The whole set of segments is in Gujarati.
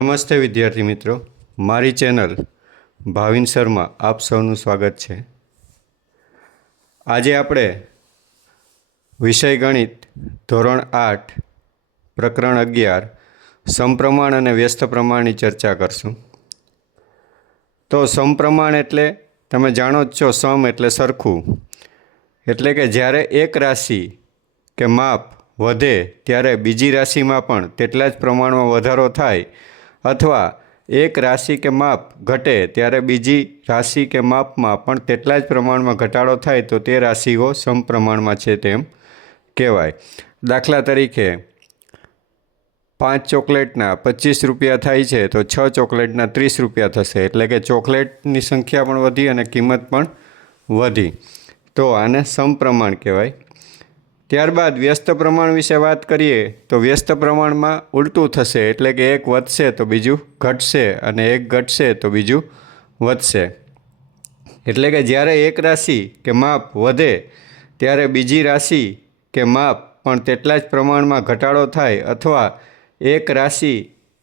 નમસ્તે વિદ્યાર્થી મિત્રો, મારી ચેનલ ભાવિન શર્મા આપ સૌનું સ્વાગત છે। આજે આપણે વિષય ગણિત ધોરણ 8 પ્રકરણ 11 સમપ્રમાણ અને વ્યસ્ત પ્રમાણની ચર્ચા કરશું। તો સમપ્રમાણ એટલે તમે જાણો જ છો, સમ એટલે સરખું, એટલે કે જ્યારે એક રાશિ કે માપ વધે ત્યારે બીજી રાશિમાં પણ તેટલા જ પ્રમાણમાં વધારો થાય, અથવા એક રાશિ કે માપ ઘટે ત્યારે બીજી રાશિ કે માપમાં પણ તેટલા જ પ્રમાણમાં ઘટાડો થાય તો તે રાશિઓ સમપ્રમાણમાં છે તેમ કહેવાય। દાખલા તરીકે 5 ચોકલેટના 25 રૂપિયા થાય છે તો 6 ચોકલેટના 30 રૂપિયા થશે, એટલે કે ચોકલેટની સંખ્યા પણ વધી અને કિંમત પણ વધી, તો આને સમપ્રમાણ કહેવાય। ત્યારબાદ વ્યસ્ત પ્રમાણ વિશે વાત કરીએ તો વ્યસ્ત પ્રમાણમાં ઉલટું થશે, એટલે કે એક વધશે તો બીજું ઘટશે અને એક ઘટશે તો બીજું વધશે। એટલે કે જ્યારે એક રાશિ કે માપ વધે ત્યારે બીજી રાશિ કે માપ પણ તેટલા જ પ્રમાણમાં ઘટાડો થાય, અથવા એક રાશિ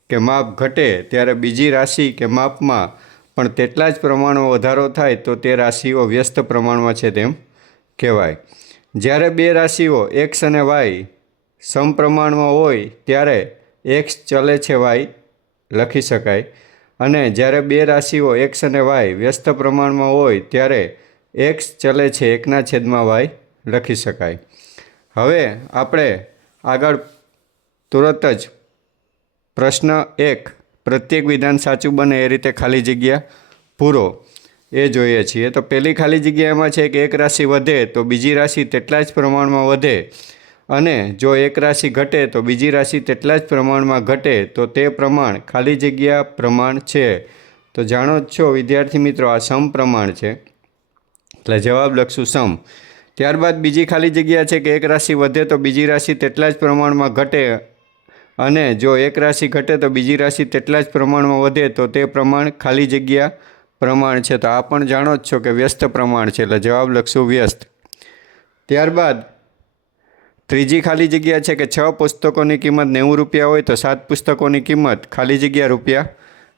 કે માપ ઘટે ત્યારે બીજી રાશિ કે માપમાં પણ તેટલા જ પ્રમાણમાં વધારો થાય તો તે રાશિઓ વ્યસ્ત પ્રમાણમાં છે તેમ કહેવાય। જ્યારે બે રાશિઓ એક્સ અને વાય સમપ્રમાણમાં હોય ત્યારે એક્સ ચલે છે વાય લખી શકાય, અને જ્યારે બે રાશિઓ એક્સ અને વાય વ્યસ્ત પ્રમાણમાં હોય ત્યારે એક્સ ચલે છે 1/વાય લખી શકાય। હવે આપણે આગળ તુરત જ પ્રશ્ન 1 પ્રત્યેક વિધાન સાચું બને એ રીતે ખાલી જગ્યા પૂરો એ જોઈએ છીએ। તો પહેલી ખાલી જગ્યામાં છે કે એક રાશિ વધે તો બીજી રાશિ તેટલા જ પ્રમાણમાં વધે, અને જો એક રાશિ ઘટે તો બીજી રાશિ તેટલા જ પ્રમાણમાં ઘટે, તો તે પ્રમાણ ખાલી જગ્યા પ્રમાણ છે। તો જાણો જ છો વિદ્યાર્થી મિત્રો, આ સમપ્રમાણ છે, એટલે જવાબ લખશું સમ। ત્યારબાદ બીજી ખાલી જગ્યા છે કે એક રાશિ વધે તો બીજી રાશિ તેટલા જ પ્રમાણમાં ઘટે, અને જો એક રાશિ ઘટે તો બીજી રાશિ તેટલા જ પ્રમાણમાં વધે, તો તે પ્રમાણ ખાલી જગ્યા પ્રમાણ છે। તો આ પણ જાણો જ છો કે વ્યસ્ત પ્રમાણ છે, એટલે જવાબ લખશું વ્યસ્ત। ત્યારબાદ ત્રીજી ખાલી જગ્યા છે કે 6 પુસ્તકોની કિંમત 90 રૂપિયા હોય તો 7 પુસ્તકોની કિંમત ખાલી જગ્યા રૂપિયા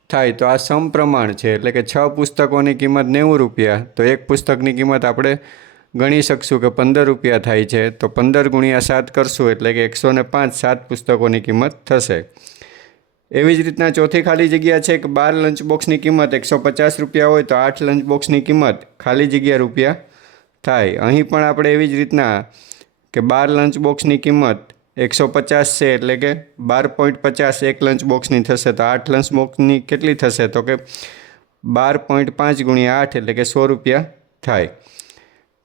થાય, તો આ સમપ્રમાણ છે, એટલે કે 6 પુસ્તકોની કિંમત 90 રૂપિયા, તો એક પુસ્તકની કિંમત આપણે ગણી શકશું કે 15 રૂપિયા થાય છે, તો 15 × 7 કરશું એટલે કે 105 7 પુસ્તકોની કિંમત થશે। એવી જ રીતના ચોથી ખાલી જગ્યા છે કે 12 લંચ બોક્સની કિંમત 150 રૂપિયા હોય તો 8 લંચ બોક્સની કિંમત ખાલી જગ્યા રૂપિયા થાય। અહીં પણ આપણે એવી જ રીતના કે 12 લંચ બોક્સની કિંમત 150 છે, એટલે કે 12.50 એક લંચ બોક્સની થશે, તો 8 લંચ બોક્સની કેટલી થશે તો કે 12.5 × 8 એટલે કે 100 રૂપિયા થાય।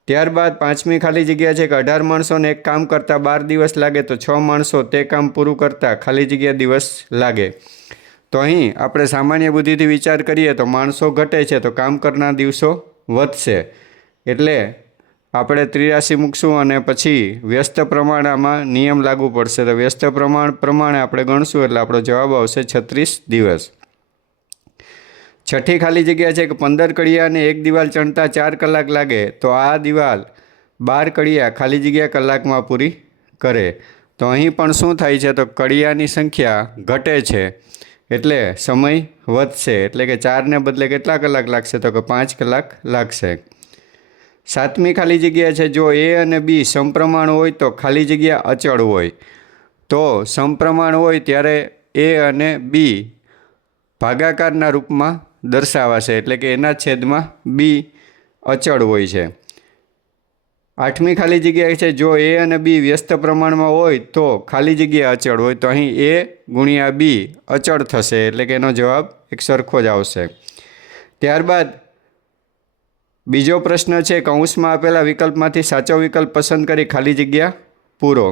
ત્યારબાદ પાંચમી ખાલી જગ્યા છે કે 18 માણસોને એક કામ કરતાં 12 દિવસ લાગે તો 6 માણસો તે કામ પૂરું કરતાં ખાલી જગ્યા દિવસ લાગે। તો અહીં આપણે સામાન્ય બુદ્ધિથી વિચાર કરીએ તો માણસો ઘટે છે તો કામ કરનાર દિવસો વધશે, એટલે આપણે ત્રિરાશિ મૂકશું અને પછી વ્યસ્ત પ્રમાણમાં નિયમ લાગુ પડશે, તો વ્યસ્ત પ્રમાણ પ્રમાણે આપણે ગણશું એટલે આપણો જવાબ આવશે 36 દિવસ। છઠ્ઠી ખાલી જગ્યા છે કે 15 કડિયાને એક દિવાલ ચણતા 4 કલાક લાગે તો આ દિવાલ 12 કડિયા ખાલી જગ્યા કલાકમાં પૂરી કરે। તો અહીં પણ શું થાય છે તો કડિયાની સંખ્યા ઘટે છે એટલે સમય વધશે, એટલે કે 4ને બદલે કેટલા કલાક લાગશે તો કે 5 કલાક લાગશે। સાતમી ખાલી જગ્યા છે જો એ અને બી સમપ્રમાણ હોય તો ખાલી જગ્યા અચળ હોય, તો સમપ્રમાણ હોય ત્યારે એ અને બી ભાગાકારના રૂપમાં દર્શાવાશે, એટલે કે એના છેદમાં બી અચળ હોય છે। આઠમી ખાલી જગ્યા છે જો એ અને બી વ્યસ્ત પ્રમાણમાં હોય તો ખાલી જગ્યા અચળ હોય, તો અહીં એ × બી અચળ થશે, એટલે કે એનો જવાબ એક સરખો જ આવશે। ત્યારબાદ બીજો પ્રશ્ન છે કૌંસમાં આપેલા વિકલ્પમાંથી સાચો વિકલ્પ પસંદ કરી ખાલી જગ્યા પૂરો।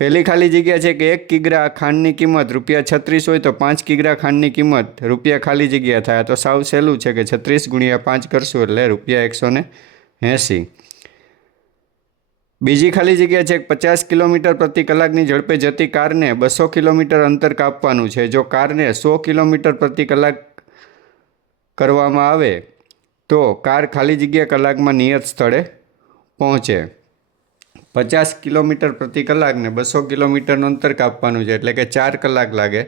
પહેલી ખાલી જગ્યા છે કે 1 કિગ્રા ખાંડની કિંમત ₹36 હોય તો 5 કિગ્રા ખાંડની કિંમત રૂપિયા ખાલી જગ્યા થાય, તો સાવ સહેલું છે કે 36 × 5 કરશું એટલે ₹180। બીજી ખાલી જગ્યા છે 50 કિલોમીટર પ્રતિ કલાકની ઝડપે જતી કારને 200 કિલોમીટર અંતર કાપવાનું છે, જો કારને 100 કિલોમીટર પ્રતિ કલાક કરવામાં આવે તો કાર ખાલી જગ્યા કલાકમાં નિયત સ્થળે પહોંચે। 50 કિલોમીટર પ્રતિ કલાક ને 200 કિલોમીટરનું અંતર કાપવાનું છે, એટલે કે 4 કલાક લાગે।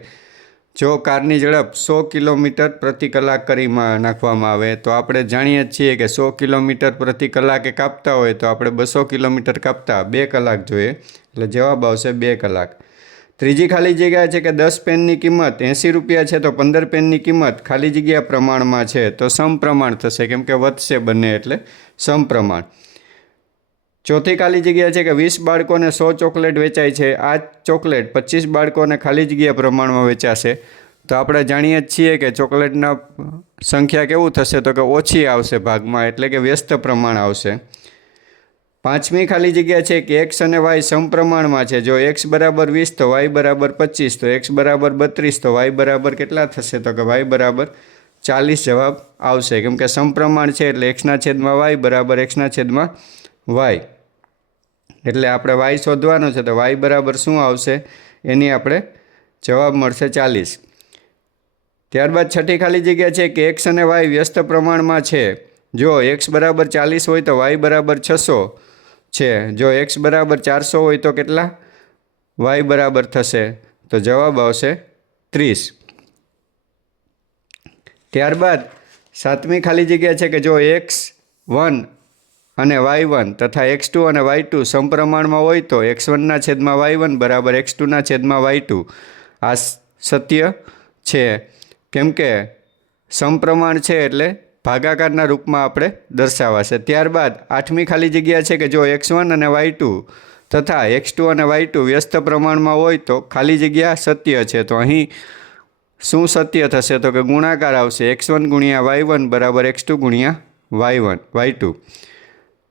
જો કારની ઝડપ 100 કિલોમીટર પ્રતિ કલાક કરી નાખવામાં આવે તો આપણે જાણીએ જ છીએ કે 100 કિલોમીટર પ્રતિ કલાકે કાપતા હોય તો આપણે 200 કિલોમીટર કાપતા 2 કલાક જોઈએ, એટલે જવાબ આવશે 2 કલાક. ત્રીજી ખાલી જગ્યા છે કે 10 પેનની કિંમત 80 રૂપિયા છે તો 15 પેનની કિંમત ખાલી જગ્યા પ્રમાણમાં છે તો સમપ્રમાણ થશે, કેમ કે વધશે બંને એટલે સમપ્રમાણ. ચોથી ખાલી જગ્યા છે કે 20 બાળકોને 100 ચોકલેટ વેચાય છે, આ ચોકલેટ 25 બાળકોને ખાલી જગ્યા પ્રમાણમાં વેચાશે તો આપણે જાણીએ જ છીએ કે ચોકલેટના સંખ્યા કેવું થશે તો કે ઓછી આવશે ભાગમાં, એટલે કે વ્યસ્ત પ્રમાણ આવશે. પાંચમી ખાલી જગ્યા છે કે x અને y સમપ્રમાણમાં છે, જો x બરાબર 20 તો y બરાબર 25, તો x બરાબર 32 તો y બરાબર કેટલા થશે તો કે y બરાબર 40 જવાબ આવશે, કેમ કે સમપ્રમાણ છે એટલે x ના છેદમાં y બરાબર x ના છેદમાં y, એટલે આપણે y શોધવાનો છે તો y બરાબર શું આવશે એની આપણે જવાબ મળશે 40. ત્યારબાદ છઠ્ઠી ખાલી જગ્યા છે કે x અને y વ્યસ્ત પ્રમાણમાં છે, જો x બરાબર 40 હોય તો y બરાબર 600 છે, જો x બરાબર 400 હોય તો કેટલા y બરાબર થશે તો જવાબ આવશે 30. ત્યારબાદ સાતમી ખાલી જગ્યા છે કે જો x1 અને y1 તથા x2 અને y2 સમપ્રમાણમાં હોય તો x1ના છેદમાં y1 બરાબર x2ના છેદમાં y2, આ સત્ય છે, કેમ કે સમપ્રમાણ છે એટલે ભાગાકારના રૂપમાં આપણે દર્શાવાશે. ત્યારબાદ આઠમી ખાલી જગ્યા છે કે જો x1 અને y2 તથા x2 અને y2 વ્યસ્ત પ્રમાણમાં હોય તો ખાલી જગ્યા સત્ય છે, તો અહીં શું સત્ય થશે તો કે ગુણાકાર આવશે, x1 ગુણ્યા y1 બરાબર x2 ગુણ્યા y2.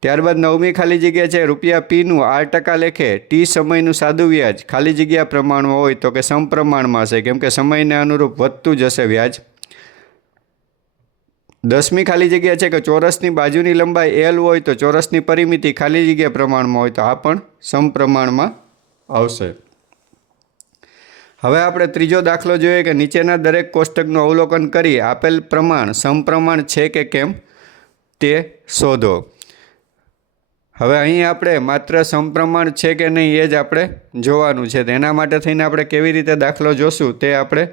ત્યારબાદ નવમી ખાલી જગ્યા છે રૂપિયા પીનું 8% લેખે ટી સમયનું સાદું વ્યાજ ખાલી જગ્યા પ્રમાણમાં હોય તો કે સમપ્રમાણમાં હશે, કેમ કે સમયને અનુરૂપ વધતું જશે વ્યાજ. દસમી ખાલી જગ્યા છે કે ચોરસની બાજુની લંબાઈ L હોય તો ચોરસની પરિમિતિ ખાલી જગ્યા પ્રમાણમાં હોય તો આ પણ સમપ્રમાણમાં આવશે. હવે આપણે ત્રીજો દાખલો જોઈએ કે નીચેના દરેક કોષ્ટકનું અવલોકન કરી આપેલ પ્રમાણ સમપ્રમાણ છે કે કેમ તે શોધો. હવે અહીં આપણે માત્ર સમપ્રમાણ છે કે નહીં એ જ આપણે જોવાનું છે, તેના માટે થઈને આપણે કેવી રીતે દાખલો જોશું તે આપણે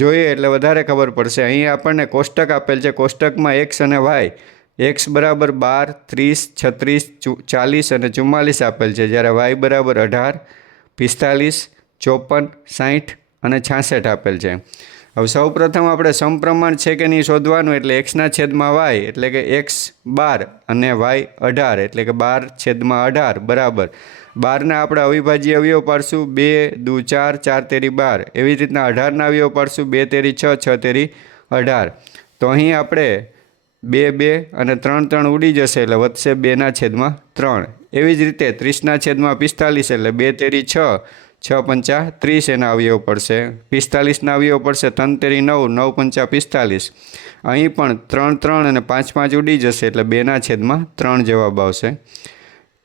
જોઈએ એટલે વધારે ખબર પડશે. અહીં આપણને કોષ્ટક આપેલ છે, કોષ્ટકમાં x અને y x બરાબર 12, 30, 36, 40 અને 44 આપેલ છે, જ્યારે y બરાબર 18, 45, 54, 60 અને 66 આપેલ છે. હવે સૌ પ્રથમ આપણે સમપ્રમાણ છે કે નહીં શોધવાનું, એટલે x ના છેદમાં y એટલે કે x 12 અને y 18 એટલે કે 12 છેદમાં 18 બરાબર 12ના આપણે અવિભાજ્ય અવયવ પાડશું 2 દુ 4, 4 તેરી 12, એવી જ રીતના 18ના અવયવ પાડશું 2 તેરી 6, 6 તેરી 18, તો અહીં આપણે 2 2 અને 3 3 ઉડી જશે એટલે વધશે 2ના છેદમાં 3. એવી જ રીતે 30ના છેદમાં 45 એટલે 2 તેરી 6, 6 પંચા 30 એના અવયવ પડશે, 45ના અવયવ પડશે 3 તેરી 9, 9 પંચા 45, અહીં પણ 3 3 અને 5 5 ઉડી જશે એટલે 2ના છેદમાં 3 જવાબ આવશે.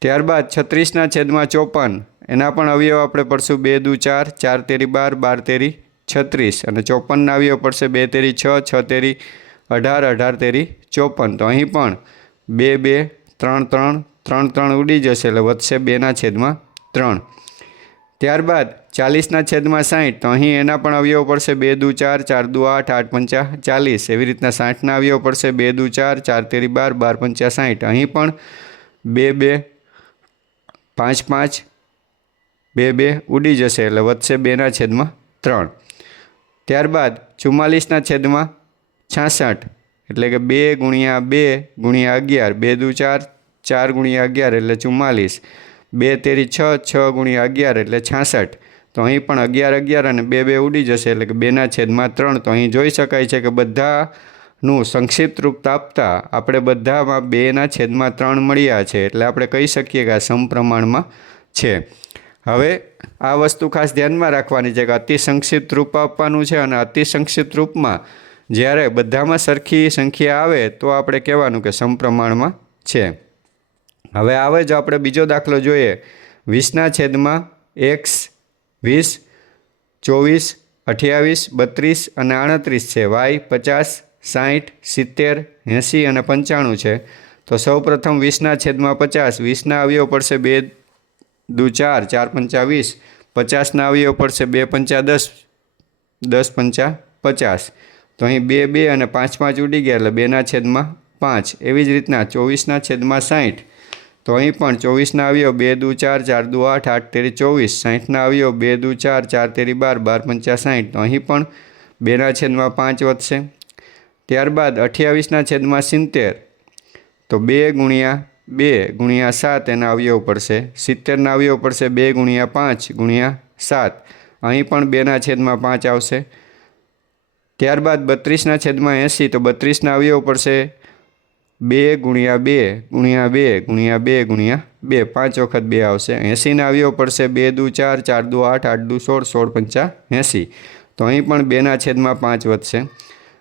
ત્યારબાદ 36ના છેદમાં 54 એના પણ અવયવ આપણે પડશું 2 દુ 4, 4 તેરી 12, 12 તેરી 36 અને 54ના અવયવ પડશે 2 તેરી 6, 6 તેરી 18, 18 તેરી 54, તો અહીં પણ 2 2, 3 3, 3 3 ઉડી જશે એટલે વધશે 2ના છેદમાં 3. ત્યારબાદ 40ના છેદમાં 60, તો અહીં એના પણ અવયવ પડશે 2 દુ 4, 4 દુ 8, 8 પંચા 40, એવી રીતના 60ના અવયવ પડશે 2 દુ 4, 4 તેરી 12, 12 પંચા 60, અહીં પણ 2 2, 5 5, 2 2 ઉડી જશે એટલે વધશે 2ના છેદમાં 3. ત્યારબાદ 44ના છેદમાં 66 એટલે કે 2 ગુણ્યા 2 ગુણ્યા 11, 2 દુ 4, 4 ગુણ્યા 11 એટલે 44, 2 તેરી 6, 6 ગુણ્યા 11 એટલે 66, તો અહીં પણ 11 11 અને 2 2 ઉડી જશે એટલે કે 2ના છેદમાં 3. તો અહીં જોઈ શકાય છે કે બધાનું સંક્ષિપ્ત રૂપ આપતા આપણે બધામાં 2ના છેદમાં 3 મળ્યા છે, એટલે આપણે કહી શકીએ કે આ સમપ્રમાણમાં છે. હવે આ વસ્તુ ખાસ ધ્યાનમાં રાખવાની છે કે અતિ સંક્ષિપ્ત રૂપ આપવાનું છે, અને અતિ સંક્ષિપ્ત રૂપમાં જ્યારે બધામાં સરખી સંખ્યા આવે તો આપણે કહેવાનું કે સમપ્રમાણમાં છે. હવે આવે જો આપણે બીજો દાખલો જોઈએ, 20ના છેદમાં x 20, 24, 28, 32 અને 38 છે, y 50, 60, 70, 80 અને 95 છે. તો સૌ પ્રથમ 20ના છેદમાં 50, 20ના અવયવ પડશે 2 દુ 4, 4 પંચા 20, 50ના અવયવ પડશે 2 પંચા 10, 10 પંચા 50, તો અહીં 2 2 અને 5 5 ઉડી ગયા એટલે 2/5. એવી જ રીતના 24/60, તો અહીં પણ 24ના અવયવ 2 દુ 4, 4 દુ 8, 8 તેરી 24, 60ના અવયવ 2 દુ 4, 4 તેરી 12, 12 પંચા 60, તો અહીં પણ 2/5 વધશે. ત્યારબાદ 28/70, તો 2 ગુણ્યા 2 ગુણ્યા 7 એના અવયવ પડશે. 70ના અવયવ પડશે 2 ગુણ્યા 5 ગુણ્યા 7, અહીં પણ 2/5 આવશે. ત્યારબાદ 32/80, તો 32ના અવયવ પડશે 2 ગુણ્યા 2 ગુણ્યા 2 ગુણ્યા 2 ગુણ્યા 2, 5 વખત 2 આવશે. 80ના અવયવ પડશે 2 દુ 4, 4 દુ 8, 8 દુ 16, 16 પંચા 80, તો અહીં પણ 2/5 વધશે.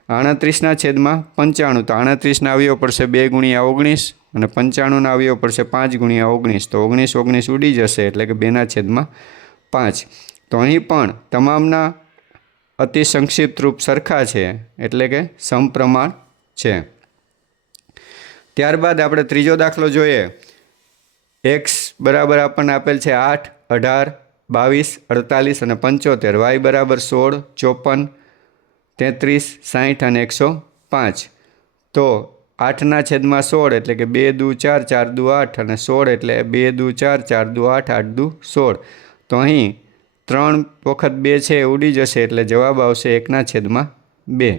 38/95, તો 38ના અવયવ પડશે 2 ગુણ્યા 19 અને 95ના અવયવ પડશે 5 ગુણ્યા 19, તો 19 19 ઉડી જશે એટલે કે 2/5. તો અહીં પણ તમામના અતિ સંક્ષિપ્ત રૂપ સરખા છે એટલે કે સમપ્રમાણ છે. ત્યારબાદ આપણે ત્રીજો દાખલો જોઈએ. એક્સ બરાબર આપણને આપેલ છે 8, 18, 22, 48 અને 75, વાય બરાબર 16, 54, 33, 60 અને 105. તો 8/16 એટલે કે 2 દુ 4, 4 દુ 8 અને 16 એટલે 2 દુ 4, 4 દુ 8, 8 દુ 16, તો અહીં 3 વખત 2 છે એ ઉડી જશે એટલે જવાબ આવશે 1/2.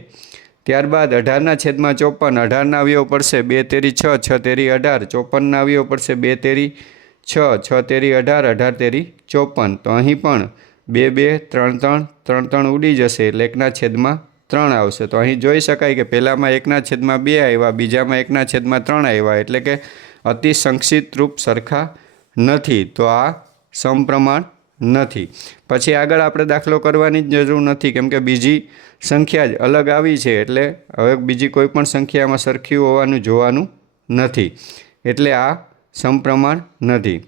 ત્યારબાદ 18/54, 18ના અવયવ પડશે 2 તેરી 6, 6 તેરી 18, 54ના અવયવ પડશે 2 તેરી 6, 6 તેરી 18, 18 તેરી 54, તો અહીં પણ 2 2 3 3 3 3 ઉડી જશે એટલે 1/3 આવશે. તો અહીં જોઈ શકાય કે પહેલામાં 1/2 આવ્યા, બીજામાં 1/3 આવ્યા, એટલે કે અતિ સંક્ષિપ્ત રૂપ સરખા નથી, તો આ સમપ્રમાણ નથી. પછી આગળ આપણે દાખલો કરવાની જ જરૂર નથી, કેમ કે બીજી સંખ્યા જ અલગ આવી છે એટલે હવે બીજી કોઈ પણ સંખ્યામાં સરખી હોવાનું જોવાનું નથી, એટલે આ સમપ્રમાણ નથી.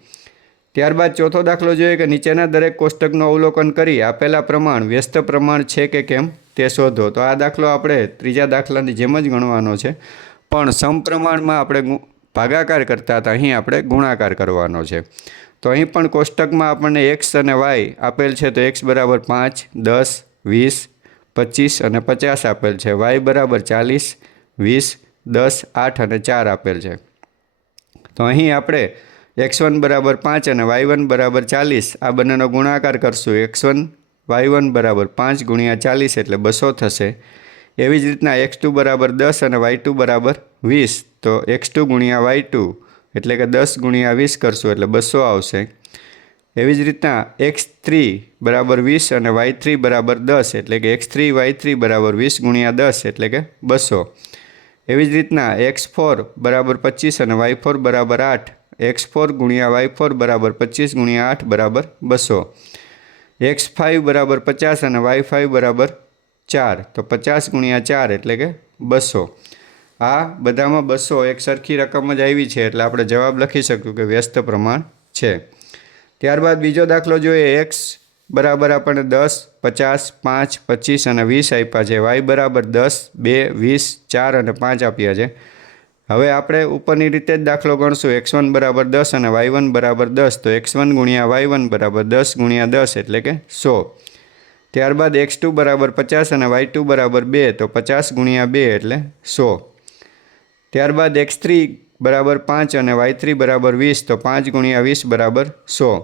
ત્યારબાદ ચોથો દાખલો જોઈએ કે નીચેના દરેક કોષ્ટકનું અવલોકન કરી આપેલા પ્રમાણ વ્યસ્ત પ્રમાણ છે કે કેમ તે શોધો. તો આ દાખલો આપણે ત્રીજા દાખલાની જેમ જ ગણવાનો છે, પણ સમપ્રમાણમાં આપણે ભાગાકાર કરતા હતા, અહીં આપણે ગુણાકાર કરવાનો છે. તો અહીં પણ કોષ્ટકમાં આપણને એક્સ અને વાય આપેલ છે, તો એક્સ બરાબર 5, 10, 20, 25 અને 50 આપેલ છે. વાય બરાબર 40, 20, 10, 8 અને 4 આપેલ છે. તો અહીં આપણે x1 બરાબર 5 અને y1 બરાબર 40 આ બંનેનો ગુણાકાર કરશું. x1 y1 બરાબર 5 ગુણ્યા 40 એટલે 200 થશે. એવી જ રીતના x2 બરાબર 10 અને y2 બરાબર 20, તો x2 ગુણ્યા y2 એટલે કે 10 ગુણ્યા 20 કરશું એટલે 200 આવશે. એવી જ રીતના x3 બરાબર 20 અને y3 બરાબર 10 એટલે કે x3 y3 બરાબર 20 ગુણ્યા 10 એટલે કે 200. એવી જ રીતના x4 બરાબર 25 અને y4 બરાબર 8, x4 ગુણ્યા y4 બરાબર 25 ગુણ્યા 8 બરાબર 200. x5 બરાબર 50 અને y5 બરાબર 4, તો 50 ગુણ્યા 4 એટલે કે 200. આ બધામાં 200 એક સરખી રકમ જ આવી છે એટલે આપણે જવાબ લખી શકીએ કે વ્યસ્ત પ્રમાણ છે. ત્યારબાદ બીજો દાખલો જોઈએ. x બરાબર આપણને 10, 50, 5, 25 અને 20 આપ્યા છે. y બરાબર 10, 2, 20, 4 અને 5 આપ્યા છે. હવે આપણે ઉપરની રીતે જ દાખલો ગણશું. x1 બરાબર 10 અને y1 બરાબર 10, તો x1 ગુણ્યા y1 બરાબર 10 ગુણ્યા 10 એટલે કે 100. ત્યારબાદ x2 બરાબર 50 અને y2 બરાબર 2, તો 50 ગુણ્યા 2 એટલે 100. ત્યારબાદ x3 બરાબર 5 અને y3 બરાબર 20, તો 5 ગુણ્યા 20 બરાબર 100.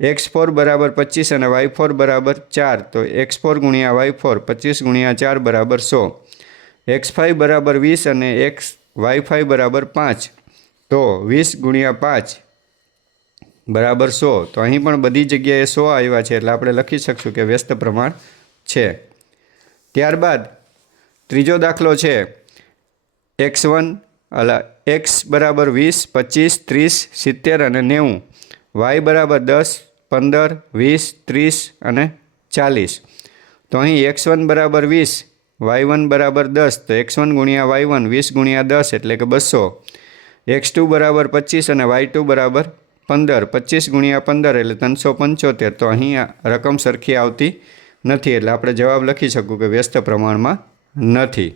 x4 બરાબર 25 અને y4 બરાબર 4, તો x4 ગુણ્યા y4 25 ગુણ્યા 4 બરાબર 100. x5 બરાબર 20 અને y5 બરાબર 5, તો 20 ગુણ્યા 5 બરાબર 100. તો અહીં પણ બધી જગ્યાએ 100 આવ્યા છે એટલે આપણે લખી શકશું કે વ્યસ્ત પ્રમાણ છે. ત્યારબાદ ત્રીજો દાખલો છે. x બરાબર 20, 25, 30, 70 અને 90, y બરાબર 10, 15, 20, 30 અને 40. તો અહીં x1 બરાબર 20, y1 બરાબર 10, તો x1 ગુણ્યા y1 20 ગુણ્યા 10 એટલે કે 200. x2 બરાબર 25 અને y2 બરાબર 15, 25 ગુણ્યા 15 એટલે 375, તો અહીં રકમ સરખી આવતી નથી એટલે આપણે જવાબ લખી શકું કે વ્યસ્ત પ્રમાણમાં નથી.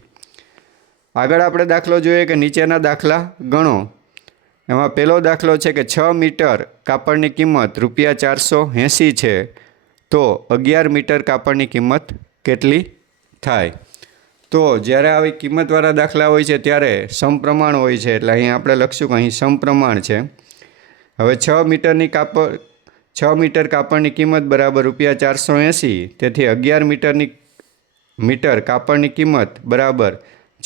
આગળ આપણે દાખલો જોઈએ કે નીચેના દાખલા ગણો. એમાં પહેલો દાખલો છે કે 6 મીટર કાપડની કિંમત ₹480 છે, તો 11 મીટર કાપડની કિંમત કેટલી થાય? તો જ્યારે આવી કિંમતવાળા દાખલા હોય છે ત્યારે સમપ્રમાણ હોય છે, એટલે અહીં આપણે લખશું કે અહીં સમપ્રમાણ છે. હવે 6 મીટર કાપડની કિંમત બરાબર ₹480, તેથી 11 મીટર કાપડની કિંમત બરાબર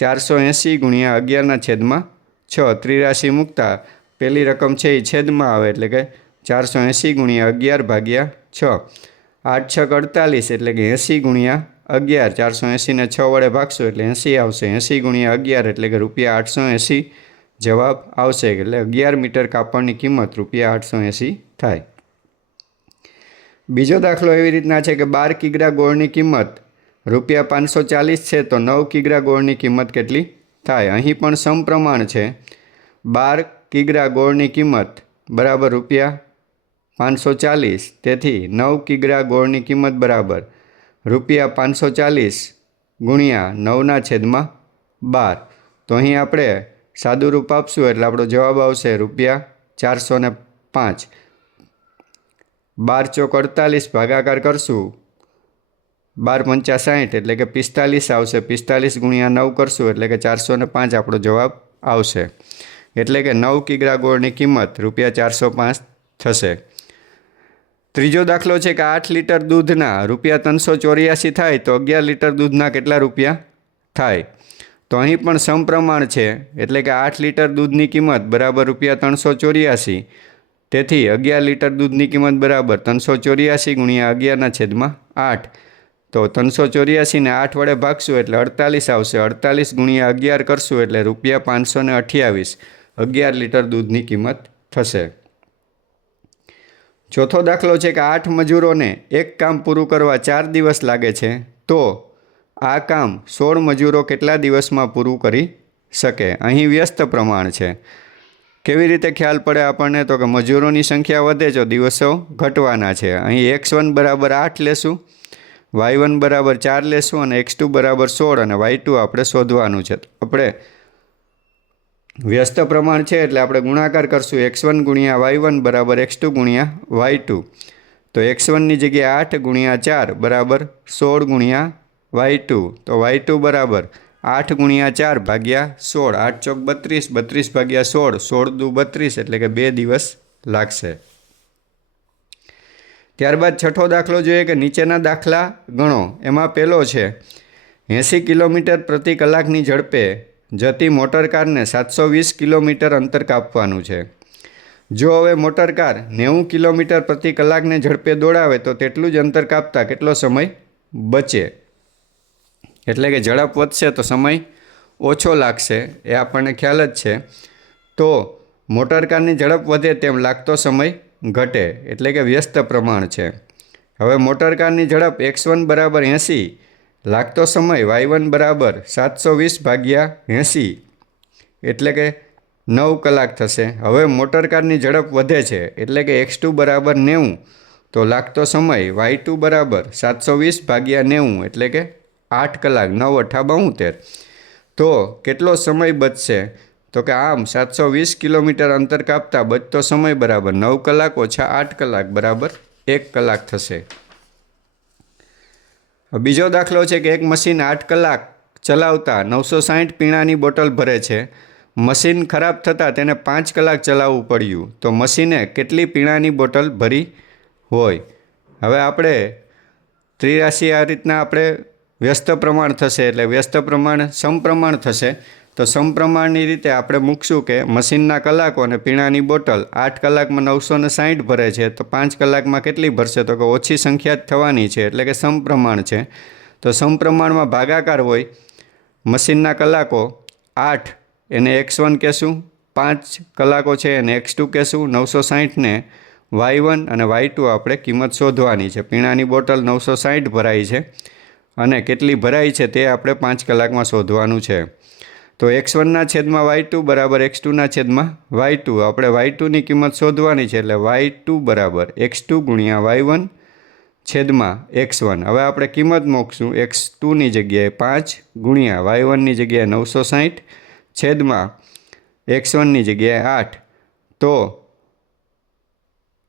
480 ગુણ્યા 11/6. ત્રિરાશિ મૂકતા પહેલી રકમ છે એ છેદમાં આવે, એટલે કે 480 ગુણ્યા 11/6. 8 છક 48, એટલે કે 80 ગુણ્યા 11. 480 ને 6 વડે ભાગશું એટલે 80 આવશે. 80 ગુણ્યા 11 એટલે કે ₹880 જવાબ આવશે. એટલે 11 મીટર કાપડની કિંમત ₹880 થાય. બીજો દાખલો એવી રીતના છે કે 12 કિગ્રા ગોળની કિંમત ₹540 છે, તો 9 કિગ્રા ગોળની કિંમત કેટલી થાય? અહીં પણ સમપ્રમાણ છે. 12 કિગ્રા ગોળની કિંમત બરાબર ₹540, તેથી 9 કિગ્રા ગોળની કિંમત બરાબર ₹540 ગુણ્યા 9/12. તો અહીં આપણે સાદું રૂપ આપશું એટલે આપણો જવાબ આવશે ₹405. 12 ચોક 48 ભાગાકાર કરશું, 12 પંચા 60 એટલે કે 45 આવશે. 45 ગુણ્યા 9 કરશું એટલે કે 405 આપણો જવાબ આવશે. એટલે કે 9 કિગ્રા ગોળની કિંમત ₹405 થશે. ત્રીજો દાખલો છે કે 8 લીટર દૂધના ₹384 થાય, તો 11 લીટર દૂધના કેટલા રૂપિયા થાય? તો અહીં પણ સમપ્રમાણ છે, એટલે કે 8 લીટર દૂધની કિંમત બરાબર ₹384, તેથી 11 લીટર દૂધની કિંમત બરાબર 384 ગુણ્યા 11/8. તો 384 ને 8 વડે ભાગશું એટલે 48 આવશે. 48 ગુણ્યા 11 કરશું એટલે ₹528. 11 લીટર દૂધની કિંમત થશે. ચોથો દાખલો છે કે 8 મજૂરોને એક કામ પૂરું કરવા 4 દિવસ લાગે છે, તો આ કામ 16 મજૂરો કેટલા દિવસમાં પૂરું કરી શકે? અહીં વ્યસ્ત પ્રમાણ છે. કેવી રીતે ખ્યાલ પડે આપણને? તો કે મજૂરોની સંખ્યા વધે તો દિવસો ઘટવાના છે. અહીં x1 બરાબર 8 લેશું, y1 બરાબર 4 લેશું અને x2 બરાબર 16 અને y2 આપણે શોધવાનું છે. આપણે વ્યસ્ત પ્રમાણ છે એટલે આપણે ગુણાકાર કરશું. x1 ગુણ્યા y1 બરાબર x2 ગુણ્યા y2. તો x1ની જગ્યાએ 8 ગુણ્યા 4 બરાબર 16 ગુણ્યા y2. તો y2 બરાબર 8 ગુણ્યા 4 ભાગ્યા 16. 8 ચોક 32, 32 ભાગ્યા 16, 16 દુ 32 એટલે કે 2 દિવસ લાગશે. ત્યારબાદ છઠ્ઠો દાખલો જોઈએ કે નીચેના દાખલા ગણો. એમાં પહેલો છે 80 કિલોમીટર પ્રતિ કલાકની ઝડપે જતી મોટરકારને 720 કિલોમીટર અંતર કાપવાનું છે. જો હવે મોટરકાર 90 કિલોમીટર પ્રતિ કલાકને ઝડપે દોડાવે તો તેટલું જ અંતર કાપતા કેટલો સમય બચે? એટલે કે ઝડપ વધશે તો સમય ઓછો લાગશે, એ આપણને ખ્યાલ જ છે. તો મોટરકારની ઝડપ વધે તેમ લાગતો સમય ઘટે, એટલે કે વ્યસ્ત પ્રમાણ છે. હવે મોટરકારની ઝડપ x1 બરાબર 80, લાગતો સમય y1 બરાબર 720 ભાગ્યા 80 એટલે કે 9 કલાક થશે. હવે મોટરકારની ઝડપ વધે છે એટલે કે x2 બરાબર 90, તો લાગતો સમય y2 બરાબર 720 ભાગ્યા 90 એટલે કે 8 કલાક. 9 × 8 = 72. તો કેટલો સમય બચશે? તો કે આમ 720 કિલોમીટર અંતર કાપતા બચતો સમય બરાબર 9 કલાક ઓછા 8 કલાક બરાબર 1 કલાક થશે. બીજો દાખલો છે કે એક મશીન 8 કલાક ચલાવતા 960 પીણાની બોટલ ભરે છે. મશીન ખરાબ થતાં તેને 5 કલાક ચલાવવું પડ્યું, તો મશીને કેટલી પીણાની બોટલ ભરી હોય? હવે આપણે ત્રિરાશિ આ રીતના આપણે વ્યસ્ત પ્રમાણ થશે, એટલે વ્યસ્ત પ્રમાણ સમપ્રમાણ થશે. તો સમપ્રમાણની રીતે આપણે મૂકશું કે મશીનના કલાકો અને પીણાની બોટલ 8 કલાકમાં 960 ભરે છે, તો 5 કલાકમાં કેટલી ભરશે? તો કે ઓછી સંખ્યા જ થવાની છે, એટલે કે સમપ્રમાણ છે. તો સમપ્રમાણમાં ભાગાકાર હોય. મશીનના કલાકો 8 એને x1 કહેશું, 5 કલાકો છે એને x2 કહેશું, 960ને y1 અને y2 આપણે કિંમત શોધવાની છે. પીણાની બોટલ 960 ભરાઈ છે અને કેટલી ભરાઈ છે તે આપણે 5 કલાકમાં શોધવાનું છે. તો x1ના છેદમાં y2 બરાબર x2ના છેદમાં y2. આપણે y2ની કિંમત શોધવાની છે, એટલે y2 બરાબર x2 ગુણ્યા y1 છેદમાં x1. હવે આપણે કિંમત મૂકશું. x2ની જગ્યાએ 5 ગુણ્યા y1ની જગ્યાએ 960 છેદમાં x1ની જગ્યાએ 8. તો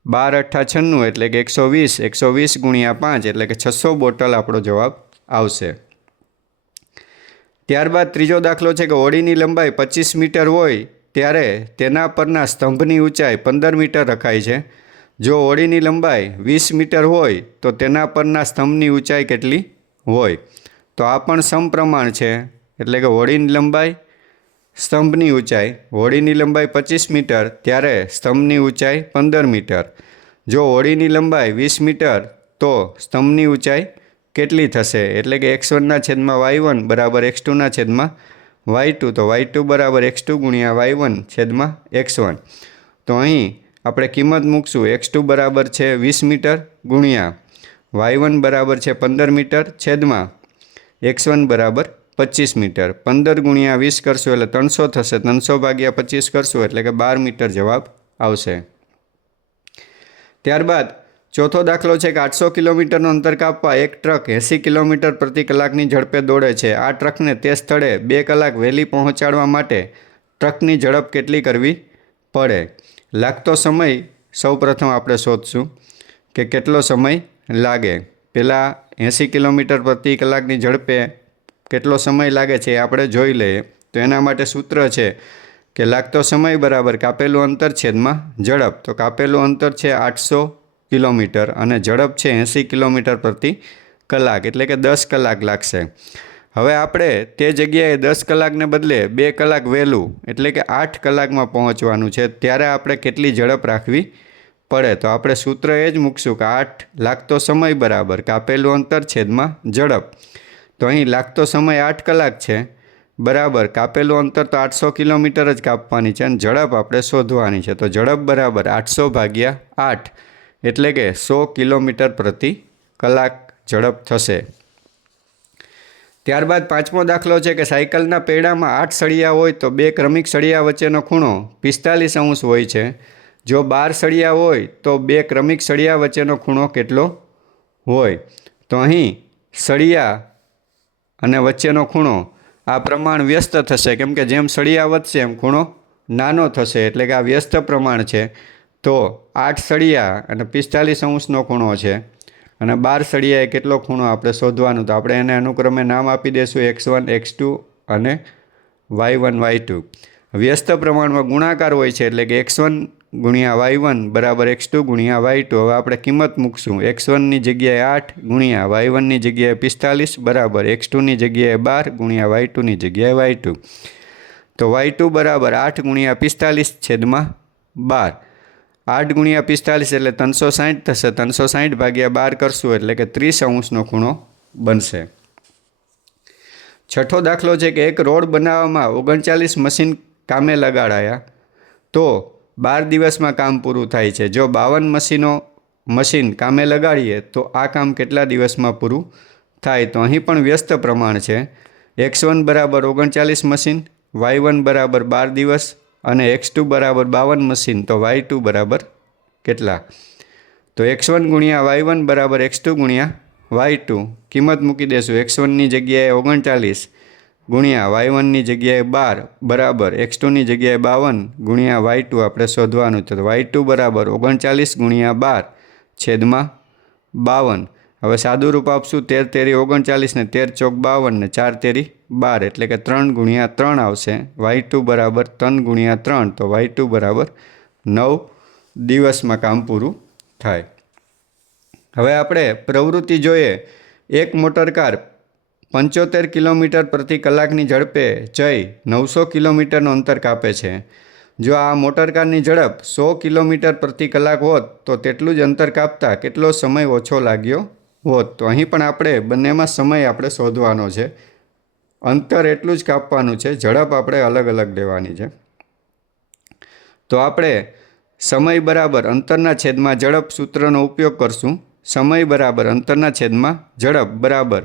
12 × 8 = 96 એટલે કે 120. 120 ગુણ્યા 5 એટલે કે 600 બોટલ આપણો જવાબ આવશે। ત્યારબાદ ત્રીજો દાખલો છે કે હોડીની લંબાઈ 25 મીટર હોય ત્યારે તેના પરના સ્તંભની ઊંચાઈ 15 મીટર રખાય છે. જો હોડીની લંબાઈ 20 મીટર હોય તો તેના પરના સ્તંભની ઊંચાઈ કેટલી હોય? તો આ પણ સમપ્રમાણ છે, એટલે કે હોડીની લંબાઈ, સ્તંભની ઊંચાઈ. હોડીની લંબાઈ 25 મીટર ત્યારે સ્તંભની ઊંચાઈ 15 મીટર. જો હોડીની લંબાઈ 20 મીટર તો સ્તંભની ઊંચાઈ કેટલી થશે? એટલે કે x1/y1 બરાબર x2/y2. તો y2 બરાબર x2 ગુણ્યા y1 છેદમાં x1. તો અહીં આપણે કિંમત મૂકશું. x2 બરાબર છે 20 મીટર ગુણ્યા y1 બરાબર છે 15 મીટર છેદમાં x1 બરાબર 25 મીટર. 15 ગુણ્યા 20 કરશું એટલે 300 થશે. 300 ભાગ્યા 25 કરશું એટલે કે 12 મીટર જવાબ આવશે. ત્યારબાદ ચોથો દાખલો છે કે 800 કિલોમીટરનું અંતર કાપવા એક ટ્રક 80 કિલોમીટર પ્રતિ કલાકની ઝડપે દોડે છે. આ ટ્રકને તે સ્થળે 2 કલાક વહેલી પહોંચાડવા માટે ટ્રકની ઝડપ કેટલી કરવી પડે? લાગતો સમય સૌપ્રથમ આપણે શોધશું કે કેટલો સમય લાગે. પહેલાં 80 કિલોમીટર પ્રતિ કલાકની ઝડપે કેટલો સમય લાગે છે એ આપણે જોઈ લઈએ. તો એના માટે સૂત્ર છે કે લાગતો સમય બરાબર કાપેલું અંતર છેદમાં ઝડપ. તો કાપેલું અંતર છે 800 કિલોમીટર અને ઝડપ છે 80 કિલોમીટર પ્રતિ કલાક, એટલે કે 10 કલાક લાગશે. હવે આપણે તે જગ્યાએ 10 કલાકને બદલે 2 કલાક વહેલું એટલે કે 8 કલાકમાં પહોંચવાનું છે, ત્યારે આપણે કેટલી ઝડપ રાખવી પડે? તો આપણે સૂત્ર એ જ મૂકશું કે 8 લાગતો સમય બરાબર કાપેલું અંતર છેદમાં ઝડપ. તો અહીં લાગતો સમય 8 કલાક છે બરાબર કાપેલું અંતર તો 800 કિલોમીટર જ કાપવાની છે અને ઝડપ આપણે શોધવાની છે. તો ઝડપ બરાબર 800 ભાગ્યા 8 એટલે કે 100 કિલોમીટર પ્રતિ કલાક ઝડપ થશે. ત્યારબાદ પાંચમો દાખલો છે કે સાયકલના પૈડામાં 8 સળિયા હોય તો 2 ક્રમિક સળિયા વચ્ચેનો ખૂણો 45 અંશ હોય છે. જો 12 સળિયા હોય તો 2 ક્રમિક સળિયા વચ્ચેનો ખૂણો કેટલો હોય? તો અહીં સળિયા અને વચ્ચેનો ખૂણો આ પ્રમાણ વ્યસ્ત થશે, કેમ કે જેમ સળિયા વધશે એમ ખૂણો નાનો થશે, એટલે કે આ વ્યસ્ત પ્રમાણ છે. તો 8 સળિયા અને 45 અંશનો ખૂણો છે અને 12 સળિયાએ કેટલો ખૂણો આપણે શોધવાનું. તો આપણે એને અનુક્રમે નામ આપી દઈશું x1, x2 અને y1, y2. વ્યસ્ત પ્રમાણમાં ગુણાકાર હોય છે, એટલે કે x1 ગુણ્યા y1 બરાબર x2 ગુણ્યા y2. હવે આપણે કિંમત મૂકશું. x1ની જગ્યાએ 8 ગુણ્યા y1ની જગ્યાએ 45 બરાબર x2ની જગ્યાએ 12 ગુણ્યા y2ની જગ્યાએ y2. તો y2 બરાબર 8 ગુણ્યા 45 છેદમાં 12. 8 ગુણ્યા 45 એટલે 360 થશે. 360 ભાગ્યા 12 કરશું એટલે કે 30 અંશનો ખૂણો બનશે. છઠ્ઠો દાખલો છે કે એક રોડ બનાવવામાં 39 મશીન કામે લગાડાયા તો 12 દિવસમાં કામ પૂરું થાય છે. જો 52 મશીન કામે લગાડીએ તો આ કામ કેટલા દિવસમાં પૂરું થાય? તો અહીં પણ વ્યસ્ત પ્રમાણ છે. x1 બરાબર 39 મશીન, y1 બરાબર 12 દિવસ અને x2 બરાબર 52 મશીન. તો y2 બરાબર કેટલા? તો x1 ગુણ્યા y1 બરાબર x2 ગુણ્યા y2. કિંમત મૂકી દેશું. x1ની જગ્યાએ 39 ગુણ્યા y1ની જગ્યાએ 12 બરાબર x2ની જગ્યાએ 52 ગુણ્યા y2 આપણે શોધવાનું છે. તો y2 બરાબર 39 ગુણ્યા 12 છેદમાં 52. હવે સાદું રૂપ આપશું. 13 તેરી 39 ને 13 ચોક 52 ને 4 તેરી 12 એટલે કે 3 ગુણ્યા 3 આવશે. y2 બરાબર 3 ગુણ્યા 3. તો y2 બરાબર 9 દિવસમાં કામ પૂરું થાય. હવે આપણે પ્રવૃત્તિ જોઈએ. એક મોટરકાર 75 કિલોમીટર પ્રતિ કલાકની ઝડપે જઈ 900 કિલોમીટરનું અંતર કાપે છે. જો આ મોટરકારની ઝડપ 100 કિલોમીટર પ્રતિ કલાક હોત તો તેટલું જ અંતર કાપતા કેટલો સમય ઓછો લાગ્યો હોત? તો અહીં પણ આપણે બંનેમાં સમય આપણે શોધવાનો છે. અંતર એટલું જ કાપવાનું છે, ઝડપ આપણે અલગ અલગ લેવાની છે. તો આપણે સમય બરાબર અંતરના છેદમાં ઝડપ સૂત્રનો ઉપયોગ કરશું. સમય બરાબર અંતરના છેદમાં ઝડપ બરાબર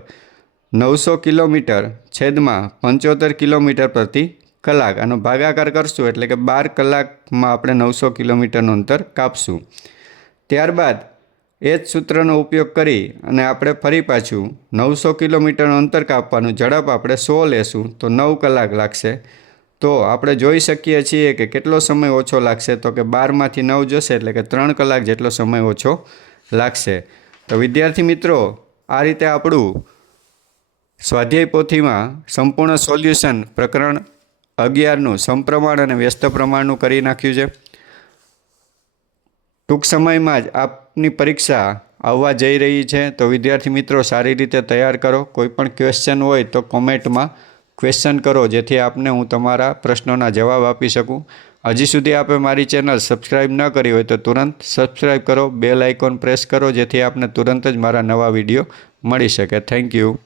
900 કિલોમીટર છેદમાં 75 કિલોમીટર પ્રતિ કલાક. આનો ભાગાકાર કરશું એટલે કે 12 કલાકમાં આપણે 900 કિલોમીટરનું અંતર કાપશું. ત્યારબાદ એ જ સૂત્રનો ઉપયોગ કરી અને આપણે ફરી પાછું 900 કિલોમીટરનું અંતર કાપવાનું. ઝડપ આપણે 100 લેશું તો 9 કલાક લાગશે. તો આપણે જોઈ શકીએ છીએ કે કેટલો સમય ઓછો લાગશે? તો કે 12માંથી 9 જશે એટલે કે 3 કલાક જેટલો સમય ઓછો લાગશે. તો વિદ્યાર્થી મિત્રો, આ રીતે આપણું સ્વાધ્યાય પોથીમાં સંપૂર્ણ સોલ્યુશન પ્રકરણ 11નું સમપ્રમાણ અને વ્યસ્ત પ્રમાણનું કરી નાખ્યું છે. ટૂંક સમયમાં જ આપની પરીક્ષા આવવા જઈ રહી છે, તો વિદ્યાર્થી મિત્રો સારી રીતે તૈયાર કરો. કોઈ પણ ક્વેશ્ચન હોય તો કોમેન્ટમાં ક્વેશ્ચન કરો, જેથી આપને હું તમારા પ્રશ્નોના જવાબ આપી શકું. હજી સુધી આપે મારી ચેનલ સબસ્ક્રાઈબ ન કરી હોય તો તુરંત સબસ્ક્રાઈબ કરો, બેલ આઇકોન પ્રેસ કરો, જેથી આપને તુરંત જ મારા નવા વિડીયો મળી શકે. Thank you.